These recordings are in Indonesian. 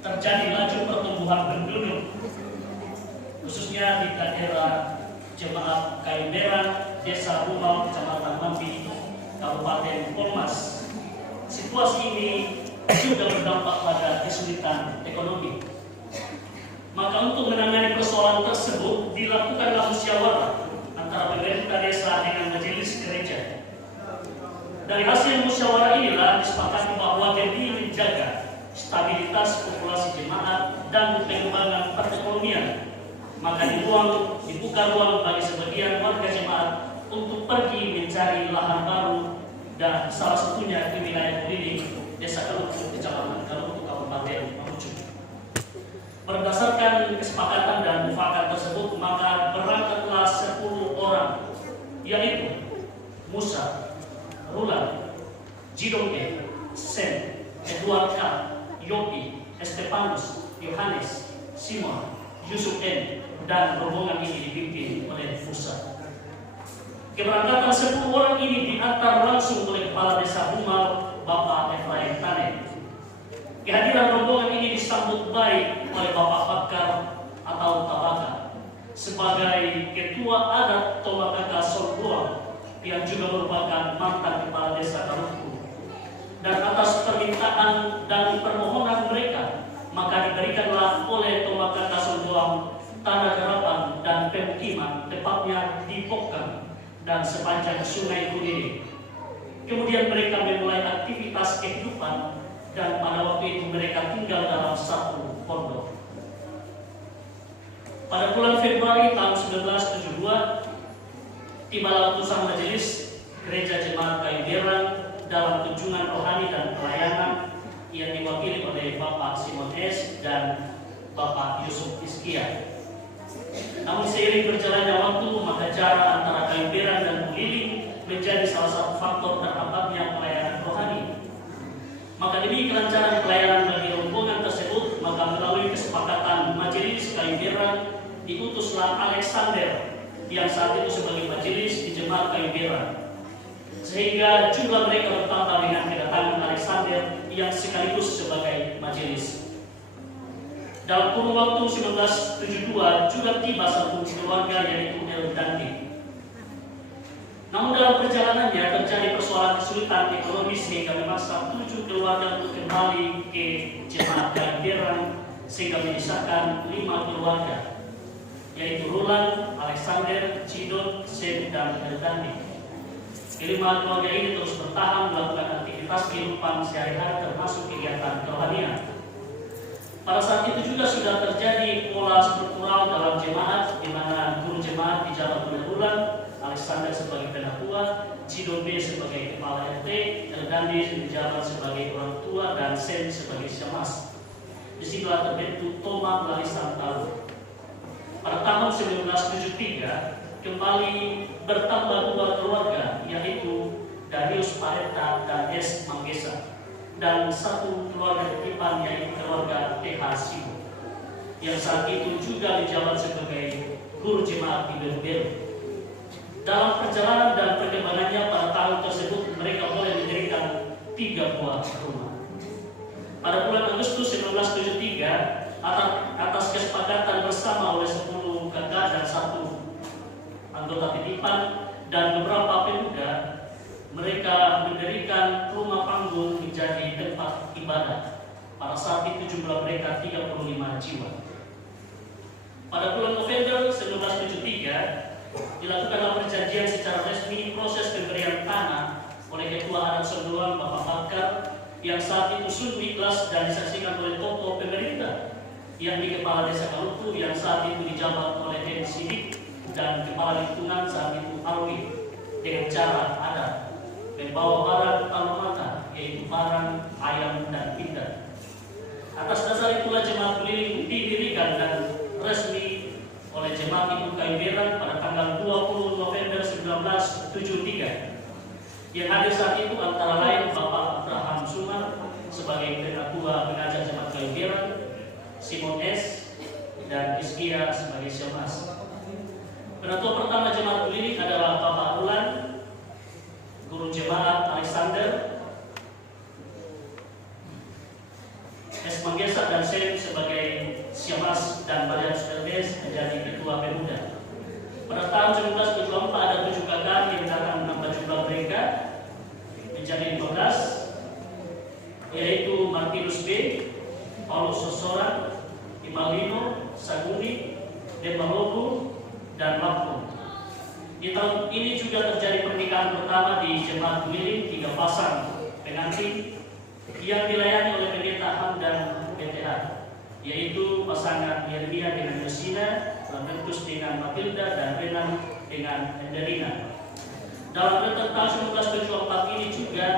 terjadi laju pertumbuhan penduduk, khususnya di daerah Jemaat Kayu Merah, Desa Rumau, Kecamatan Mampi, Kabupaten Polmas. Situasi ini juga berdampak pada kesulitan ekonomi. Maka untuk menangani persoalan tersebut dilakukanlah musyawarah antara pemerintah desa dengan majelis gereja. Dari hasil musyawarah inilah disepakati bahwa demi menjaga stabilitas populasi jemaat dan pengembangan perekonomian, maka dibuka ruang bagi sebagian warga jemaat untuk pergi mencari lahan baru, dan salah satunya di wilayah Buliling, Desa Kaluku, Kecamatan Kaluku, Kabupaten Mamuju. Berdasarkan kesepakatan dan mufakat tersebut, maka berangkatlah 10 orang, yaitu Musa, Rulan, Jidongke, Sen, Edward K, Yopi, Estefanus, Yohanes, Simon, Yusuf N, dan rombongan ini dipimpin oleh Musa. Keberangkatan 10 orang ini diantar langsung oleh Kepala Desa Rumau, Bapak Efraim Tane. Kehadiran rombongan ini disambut baik oleh Bapak Bakar atau Tabaka sebagai Ketua Adat Tobakaka Solbuang, yang juga merupakan mantan Kepala Desa Kaluku. Dan atas permintaan dan permohonan mereka, maka diberikanlah oleh Tobakaka Solbuang tanah garapan dan pemukiman, tepatnya di Pokang dan sepanjang Sungai Buliling. Kemudian mereka memulai aktivitas kehidupan, dan pada waktu itu mereka tinggal dalam satu pondok. Pada bulan Februari tahun 1972, tibalah utusan majelis Gereja Jemaat Kayu Merah dalam kunjungan rohani dan pelayanan yang diwakili oleh Bapak Simon S. dan Bapak Yusuf Iskia. Namun seiring berjalannya waktu, maka jarak antara Kayu Merah dan Buliling menjadi salah satu faktor terhambatnya pelayanan rohani. Maka demi kelancaran pelayanan bagi rombongan tersebut, maka melalui kesepakatan majelis Kayu Merah diutuslah Alexander yang saat itu sebagai majelis di Jemaat Kayu Merah, sehingga jumlah mereka bertambah dengan kedatangan Alexander yang sekaligus sebagai majelis. Dalam kurun waktu 1972 juga tiba satu keluarga, yaitu El Dandi. Namun dalam perjalanannya terjadi persoalan kesulitan ekonomi sehingga memaksa 7 keluarga untuk kembali ke Jemaat Kayu Merah, sehingga menyisakan 5 keluarga, yaitu Rulan, Alexander, Cidon, Sen, dan El Dandi. Kelima keluarga ini terus bertahan melakukan aktivitas kehidupan sehari-hari, termasuk kegiatan kerohanian. Pada saat itu juga sudah terjadi pola struktural dalam jemaat, di mana guru jemaat dijabat oleh Rulan, Alexander sebagai penatua, Cidon B sebagai kepala RT, El Dandi dijabat sebagai orang tua, dan Sen sebagai syamas. Disitulah terbentuk Toma Barisan Talu. Pada tahun 1973 kembali bertambah 2 keluarga, yaitu Darius Pareta dan S. Manggesa, dan 1 keluarga titipan, yaitu keluarga TH Sibu, yang saat itu juga dijabat sebagai guru jemaat di Beru. Dalam perjalanan dan perkembangannya pada tahun tersebut, mereka boleh mendirikan 3 buah rumah. Pada bulan Agustus 1973, atas kesepakatan bersama oleh 10 kakak dan 1 anggota titipan dan beberapa pemuda, mereka mendirikan rumah panggung menjadi tempat ibadah. Pada saat itu jumlah mereka 35 jiwa. Pada bulan November 1973 dilakukanlah perjanjian secara resmi proses pemberian tanah oleh Ketua Adat Sondoang, Bapak Bakar, yang saat itu sungguh ikhlas dan disaksikan oleh tokoh pemerintah, yakni Kepala Desa Kaluku yang saat itu dijabat oleh M. Sidik, dan Kepala Lingkungan saat itu Alwi, dengan cara adat membawa barang almata, yaitu barang, ayam, dan pindad. Atas dasar itulah Jemaat Buliling didirikan dan resmi oleh Jemaat Ibu Kayu Merah pada tanggal 20 November 1973. Yang hadir saat itu antara lain Bapak Abraham Sumar sebagai Ketua Pengajar Jemaat Kayu Merah, Simon S. dan Iskia sebagai syamas. Penatua pertama Jemaat Buliling adalah Bapak Rulan, guru jemaat Alexander, S. Manggesak dan Sen sebagai Siamas dan Marianus Eldes menjadi Ketua Pemuda. Pada tahun 1974 ada 7 kakak yang datang menambah jumlah mereka menjadi 15, yaitu Martinus B, Paulus Sosoran, Imalino, Saguni, Demalogu, dan Lampung. Di tahun ini juga terjadi pernikahan pertama di Jemaat Gumiling 3 pasang pengantin yang dilayani oleh pendeta Ham dan PTH, yaitu pasangan Yeremia dengan Yosina, Lamentus dengan Matilda, dan Renan dengan Enderina. Dalam rentan tahun 1974 ini juga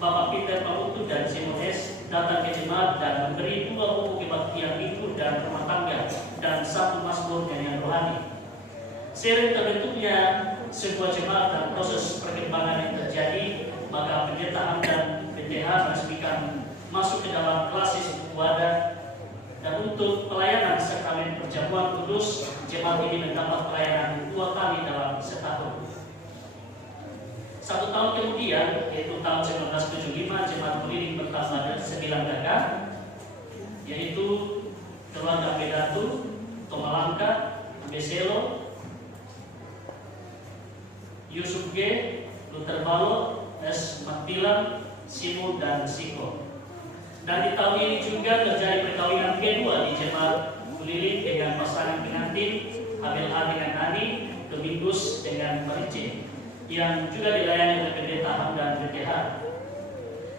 Bapak Peter Pamutu dan Simon S. datang ke jemaat dan memberi 2 buku kebaktian minggu dan rumah tangga dan 1 mazmur nyanyian rohani. Seiring terbentuknya sebuah jemaat dan proses perkembangan yang terjadi, maka pendeta Ham dan PTH meresmikan masuk ke dalam klasis wadah, dan untuk pelayanan sakramen perjamuan kudus, jemaat ini mendapat pelayanan 2 kali dalam setahun. 1 tahun kemudian, yaitu tahun 1975, jemaat Gumiling bertambah 9 kakak, yaitu keluarga Pedatu, Tomalangka, Beselo, Yusuf G, Luther Balo, S. Matbilang, Simon, dan Siko. Dan di tahun ini juga terjadi perkawinan kedua di jemaat Gumiling dengan pasangan pengantin Abel A dengan Ani, Domingus dengan Marice, yang juga dilayani oleh pendeta Ham dan PTH.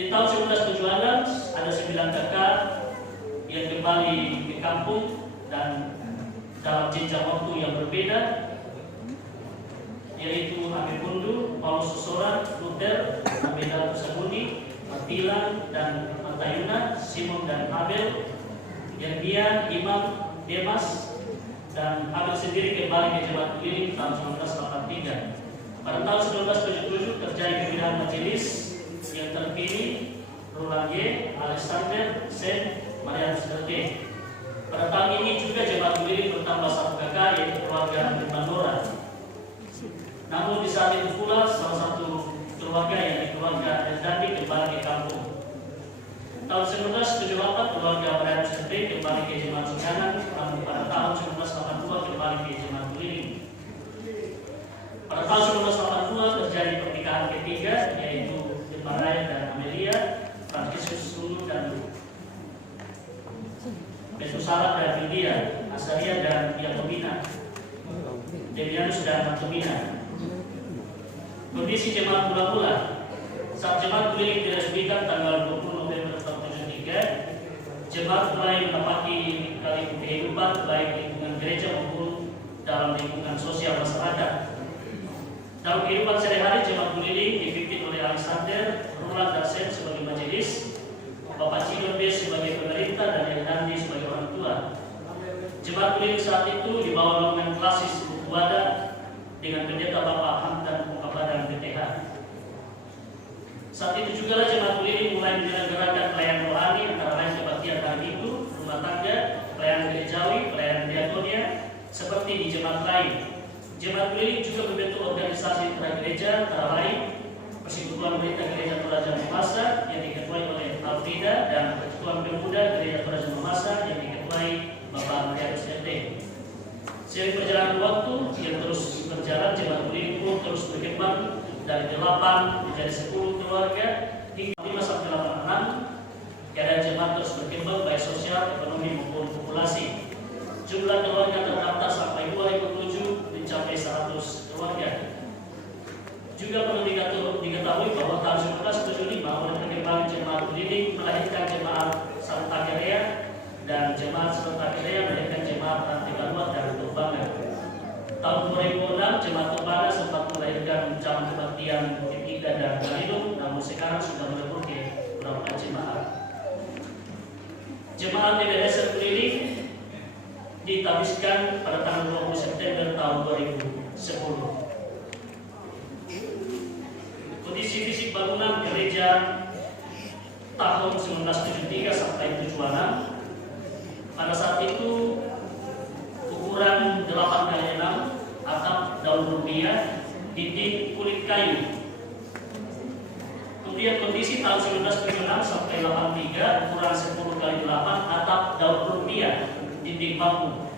Di tahun 1976 ada 9 kakak yang kembali ke kampung dan dalam jenjang waktu yang berbeda, yaitu Ame Pundu, Paulus Sosoran, Luther, Abeda Tusaguni, Matilan, dan Matayuna, Simon dan Abel, Yeremia, Imam, Demas, dan Abel sendiri kembali ke jemaat Gumiling tahun 1983. Pada tahun 1977 terjadi pemilihan majelis yang terpilih Roland Y, Alexander, Sen, Marianus LT. Pada tahun ini juga jemaat Gumiling bertambah 1 kakak, yaitu keluarga Mandora. Namun di saat itu pula salah satu keluarga, yaitu keluarga Dandi, kembali ke kampung. Tahun 1978 keluarga Marianus LT kembali ke jemaat Sunganan, namun pada tahun 1982 kembali ke jemaat Gumiling. Pada tahun 1982 terjadi pernikahan ketiga, yaitu Demaraya dan Amelia, Franciscus Tunggu dan Betusala dan Lydia, Asaria dan Diatomina, Demianus dan Matomina. Kondisi jemaat mula-mula. Saat jemaat Gumiling diresmikan tanggal 20 November tahun 1973, jemaat mulai mendapati kali kehidupan baik lingkungan gereja maupun dalam lingkungan sosial masyarakat. Dalam kehidupan sehari-hari, jemaat Gumiling dipimpin oleh Alexander, Roland dan Sen sebagai majelis, Bapak Cidon B sebagai pemerintah, dan Eldandi sebagai orang tua. Jemaat Gumiling saat itu di bawah naungan klasis wadah dengan pendeta Bapak Ham dan Bapak dan PTH. Saat itu juga jemaat Gumiling mulai menyelenggarakan pelayanan rohani, antara lain kebaktian hari Minggu, rumah tangga, pelayanan gerejawi, pelayanan diakonia, seperti di jemaat lain. Jemaat Gumiling juga membentuk organisasi gereja, antara lain Persekutuan Berita Gereja Toraja Mamasa yang diketuai oleh Alfrida, dan Persekutuan Pemuda Gereja Toraja Mamasa yang diketuai Bapak Marianus LT. Seiring perjalanan waktu yang terus berjalan, jemaat Gumiling pun terus berkembang dari 8 menjadi 10 keluarga hingga 5 sampai 8 anak. Keadaan jemaat terus berkembang baik sosial, ekonomi maupun populasi. Jumlah keluarga terdaftar sampai 2007 mencapai 100 keluarga. Juga perlu diketahui bahwa tahun 1975 oleh perkembangan jemaat Gumiling melahirkan jemaat Santakerea, dan jemaat Santakerea melahirkan jemaat Antikalua dan Tubangan. Tahun 2006 jemaat Tubangan sempat melahirkan cabang kebaktian Ketiga dan Galilum, namun sekarang sudah melebur ke beberapa jemaat. Jemaat DBS Gumiling ditabiskan pada tanggal 20 September tahun 2010. Kondisi fisik bangunan gereja tahun 1973 sampai 76. Pada saat itu ukuran 8x6, atap daun rupiah, dinding kulit kayu. Kemudian kondisi tahun 1976 sampai 83, ukuran 10x8, dinding bambu.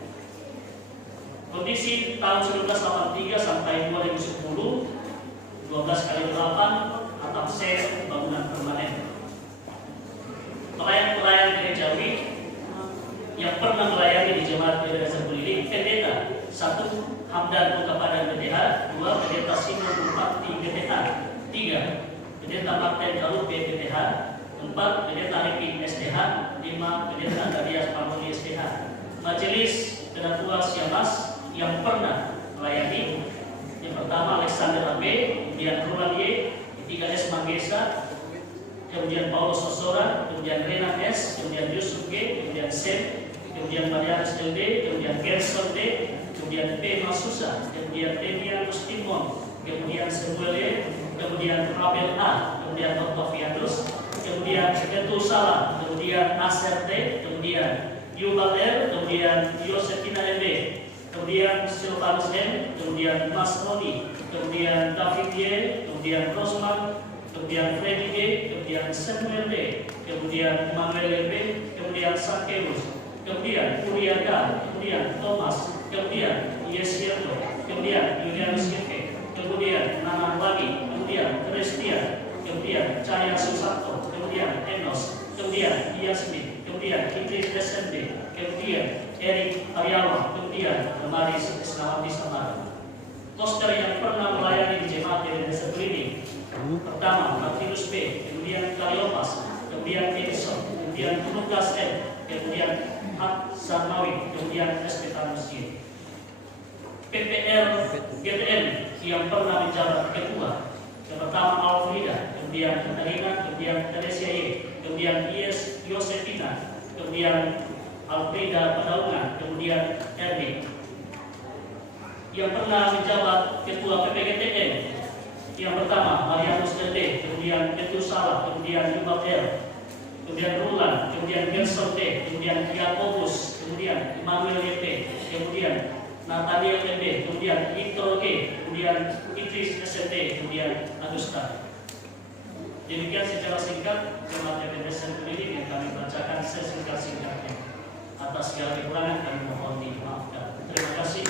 Kondisi tahun 1983 sampai 2010, 12 kali 8 atap seng bangunan permanen. Pelayan-pelayan gerejawi yang pernah melayani di Jemaat Gereja Beliling, pendeta 1 Hamdan Utapadan BPH, 2 pendeta Simon Bupati BPH, 3 pendeta Martin Galuh BPH, 4 pendeta Hakim SDH, 5 pendeta Darias Pamuli SDH. Majelis Ketua Siamas yang pernah melayani, yang pertama Alexander AB, kemudian Roland Y, 3S Manggesa, kemudian Paulus Sosora, kemudian Rena S, kemudian Yusuf G, kemudian Sem, kemudian Marianus LD, kemudian Gerson D, kemudian P. Masusa, kemudian Demian Mustimon, kemudian Samuel Y, kemudian Abel A, kemudian Octavianus, kemudian Ketu Salah, kemudian Aser D, kemudian Yubal R, kemudian Yosefina MB, kemudian Silvanus M, kemudian Mas Rodi, kemudian David Y, kemudian Rosman, kemudian Freddy G, kemudian Samuel D, kemudian Manuel B, kemudian Sakeus, kemudian Uriaga, kemudian Thomas, kemudian Yesierto, kemudian Julianus Keke, kemudian Nanang Lagi, kemudian Christian, kemudian Cahaya Susanto, kemudian Enos, kemudian Yasmin, kemudian Idris SMD, kemudian Erik Aryawan, kemudian Maris Islamati Samara. Poster yang pernah melayani di Jemaat Gereja Beliling, pertama Martinus B, kemudian Kaliopas, kemudian Edison, kemudian Lukas M, kemudian Hak Samawi, kemudian Estefanus Y. PPR GTM yang pernah menjabat ketua, yang pertama Alfrida, kemudian Katarina, kemudian Teresia Y, kemudian Yosefina, kemudian Alfrida Padaungan, kemudian Ernie. Yang pernah menjabat ketua PPGTN, yang pertama Marianus LD, kemudian Ketu Salah, kemudian Yubal R, kemudian Rulan, kemudian Gerson D, kemudian Yakobus, kemudian Immanuel YP, kemudian Nathaniel MB, kemudian Victor G, kemudian Idris SMD, kemudian Agusta. Demikian secara singkat Jemaat Gereja Beliling yang kami bacakan sesingkat-singkatnya. Atas segala kekurangan kami mohon dimaafkan. Terima kasih.